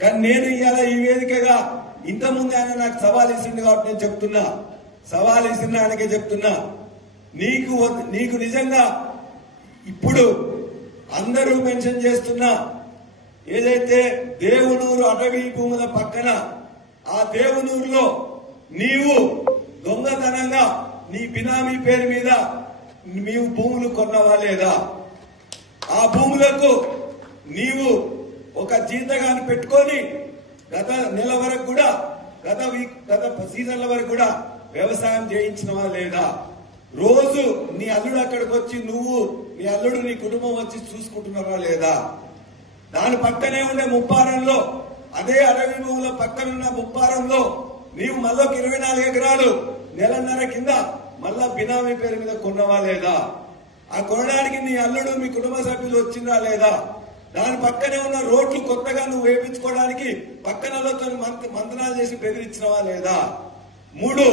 కానీ నేను ఇవాళ ఈ వేదికగా ఇంతకుముందు ఆయన నాకు సవాల్ ఇచ్చింది కాబట్టి నేను చెప్తున్నా, సవాల్ ఇచ్చిన ఆయనకే చెప్తున్నా, నీకు నిజంగా ఇప్పుడు అందరూ మెన్షన్ చేస్తున్నా ఏదైతే దేవునూరు అటవీ భూముల పక్కన ఆ దేవునూరులో నీవు దొంగతనంగా నీ బినామీ పేరు మీద నీవు భూములు కొన్నవా లేదా? ఆ భూములకు నీవు ఒక జీతగాని పెట్టుకొని గత నెల వరకు కూడా గత సీజన్ల వరకు కూడా వ్యవసాయం చేయించినవా లేదా? రోజు నీ అల్లుడు అక్కడికి వచ్చి నువ్వు నీ అల్లుడు నీ కుటుంబం వచ్చి చూసుకుంటున్నావా లేదా? దాని పక్కనే ఉండే ముప్పారంలో అదే అడవి భూముల పక్కనున్న ముప్పారంలో నీవు మళ్ళొక 24 ఎకరాలు నెలన్నర కింద మళ్ళా బినామీ పేరు మీద కొన్నవా లేదా? ఆ కొనడానికి నీ అల్లుడు మీ కుటుంబ సభ్యులు వచ్చిందా లేదా? దాని పక్కనే ఉన్న రోడ్లు కొత్తగా నువ్వు వేయించుకోవడానికి పక్కనలతో మంతనాలు చేసి బెదిరించినవా లేదా? 3,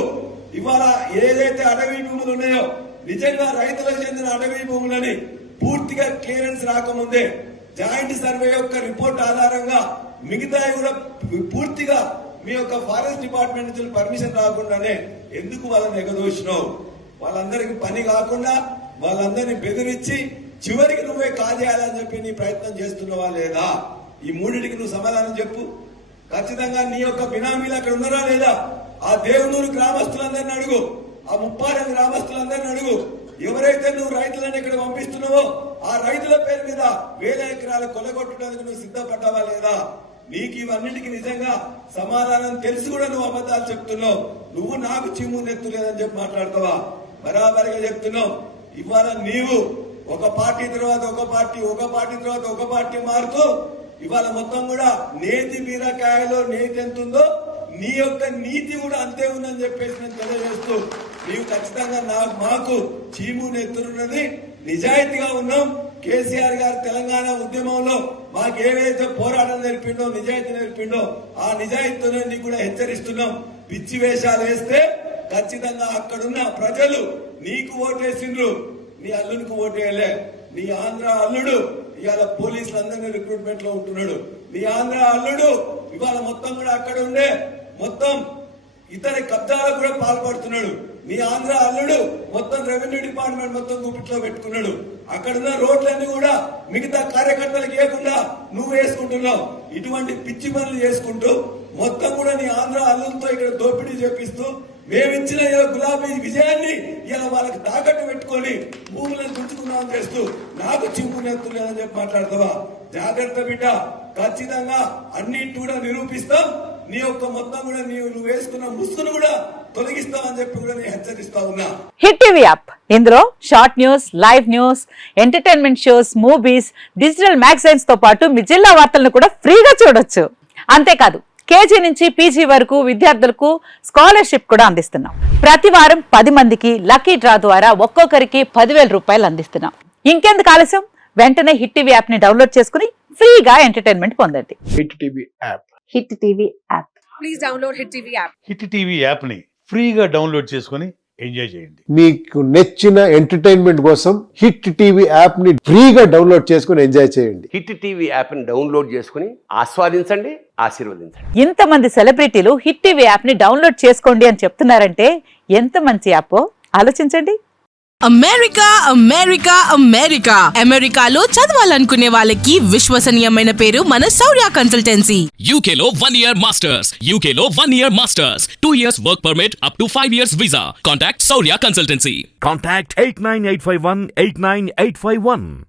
ఇవాళ ఏదైతే అటవీ భూములు ఉన్నాయో నిజంగా రైతులకు చెందిన అటవీ భూములని పూర్తిగా క్లియరెన్స్ రాకముందే జాయింట్ సర్వే యొక్క రిపోర్ట్ ఆధారంగా మిగతా కూడా పూర్తిగా మీ యొక్క ఫారెస్ట్ డిపార్ట్మెంట్ నుంచి పర్మిషన్ రాకుండానే ఎందుకు వాళ్ళని ఎగదోసినావు? వాళ్ళందరికీ పని కాకుండా వాళ్ళందరినీ బెదిరించి చివరికి నువ్వే కాజేయాలని చెప్పి నీ ప్రయత్నం చేస్తున్నావా లేదా? ఈ 3టికి నువ్వు సమాధానం చెప్పు. ఖచ్చితంగా నీ యొక్క బినామీలు అక్కడ ఉన్నారా లేదా? ఆ దేవునూరు గ్రామస్తులందరినీ అడుగు, ఆ ముప్పారం గ్రామస్తులందరినీ అడుగు. ఎవరైతే నువ్వు రైతులను ఇక్కడ పంపిస్తున్నావో ఆ రైతుల పేరు మీద 1000 ఎకరాలు కొలగొట్టడానికి నువ్వు సిద్ధపడ్డావా లేదా? నీకు ఇవన్నిటికీ నిజంగా సమాధానం తెలిసి కూడా నువ్వు అబద్ధాలు చెప్తున్నావు. నువ్వు నాకు చిమ్ము నెత్తు లేదని చెప్పి మాట్లాడతావా? బరాబరిగా చెప్తున్నావు. ఇవాళ నీవు ఒక పార్టీ తర్వాత ఒక పార్టీ, ఒక పార్టీ తర్వాత ఒక పార్టీ మారుతూ ఇవాళ మొత్తం కూడా నేతి బీరకాయలో నేతి ఎంత ఉందో నీ యొక్క నీతి కూడా అంతే ఉందని చెప్పేసి నేను తెలియజేస్తూ నీవు ఖచ్చితంగా మాకు చీము నెత్తున్నది. నిజాయితీగా ఉన్నాం. కేసీఆర్ గారు తెలంగాణ ఉద్యమంలో మాకు ఏవైతే పోరాటం నేర్పిండో నిజాయితీ నేర్పిండో ఆ నిజాయితీతోనే నీకు కూడా హెచ్చరిస్తున్నాం. పిచ్చి వేషాలు వేస్తే ఖచ్చితంగా అక్కడున్న ప్రజలు నీకు ఓటేసిండ్రు, నీ అల్లునికి ఓటేయలే. నీ ఆంధ్ర అల్లుడు ఇవాళ పోలీసులందరినీ రిక్రూట్మెంట్ లో ఉంటున్నాడు. నీ ఆంధ్ర అల్లుడు ఇవాళ మొత్తం కూడా అక్కడ ఉండే మొత్తం ఇతర కబ్జాలకు కూడా పాల్పడుతున్నాడు. నీ ఆంధ్ర అల్లుడు మొత్తం రెవెన్యూ డిపార్ట్మెంట్ మొత్తం గుప్పిట్లో పెట్టుకున్నాడు. అక్కడున్న రోడ్లన్నీ కూడా మిగతా కార్యకర్తలకు ఇవ్వకుండా నువ్వు వేసుకుంటున్నావు. ఇటువంటి పిచ్చి పనులు చేసుకుంటూ మొత్తం కూడా నీ ఆంధ్ర అల్లులతో ఇక్కడ దోపిడీ చేపిస్తూ మేమిచ్చిన గులాబీ విజయాన్ని ఇలా వాళ్ళకి తాకట్టు పెట్టుకొని భూములను తుంచుకున్నామని చేస్తూ నాకు చింపునేస్తులేదని చెప్పి మాట్లాడతావా? జాగ్రత్త బిడ్డ. ఖచ్చితంగా అన్నింటి కూడా నిరూపిస్తాం. నీ యొక్క మొత్తం కూడా నువ్వు వేసుకున్న ముసుగును కూడా తొలగిస్తామని చెప్పి కూడా నేను హెచ్చరిస్తా ఉన్నా. హిట్ టీవీ యాప్, ఇందులో short news, live news, entertainment shows, movies, digital magazines తో పాటు మీ జిల్లా వార్తలను కూడా ఫ్రీగా చూడొచ్చు. అంతేకాదు కేజీ నుంచి పీజీ వరకు విద్యార్థులకు స్కాలర్షిప్ కూడా అందిస్తున్నాం. ప్రతి వారం 10 మందికి లక్కీ డ్రా ద్వారా ఒక్కొక్కరికి 10,000 రూపాయలు అందిస్తున్నాం. ఇంకెందుకు ఆలస్యం? వెంటనే హిట్ టీవీ యాప్ ని డౌన్లోడ్ చేసుకుని ఫ్రీగా ఎంటర్టైన్మెంట్ పొందండి. Hit TV app. Hit TV app. Please download hit TV app. Hit TV app ని ఫ్రీగా డౌన్లోడ్ చేసుకుని ఎంజాయ్ చేయండి. మీకు నచ్చిన ఎంటర్టైన్మెంట్ కోసం హిట్ టీవీ యాప్ ని ఫ్రీగా డౌన్లోడ్ చేసుకుని ఎంజాయ్ చేయండి. హిట్ టీవీ యాప్ ని డౌన్లోడ్ చేసుకుని ఆస్వాదించండి, ఆశీర్వదించండి. ఇంతమంది సెలబ్రిటీలు హిట్ టీవీ యాప్ ని డౌన్లోడ్ చేసుకోండి అని చెప్తున్నారంటే ఎంత మంచి యాప్ ఆలోచించండి. అమెరికా అమెరికా అమెరికా అమెరికాలో చదవాలనుకునే వాళ్ళకి విశ్వసనీయమైన పేరు మన శౌర్య కన్సల్టెన్సీ. UK లో 1 year masters, UK లో 1 year masters, 2 years work permit up to 5 years visa. Contact Saurya Consultancy. Contact 89851 89851.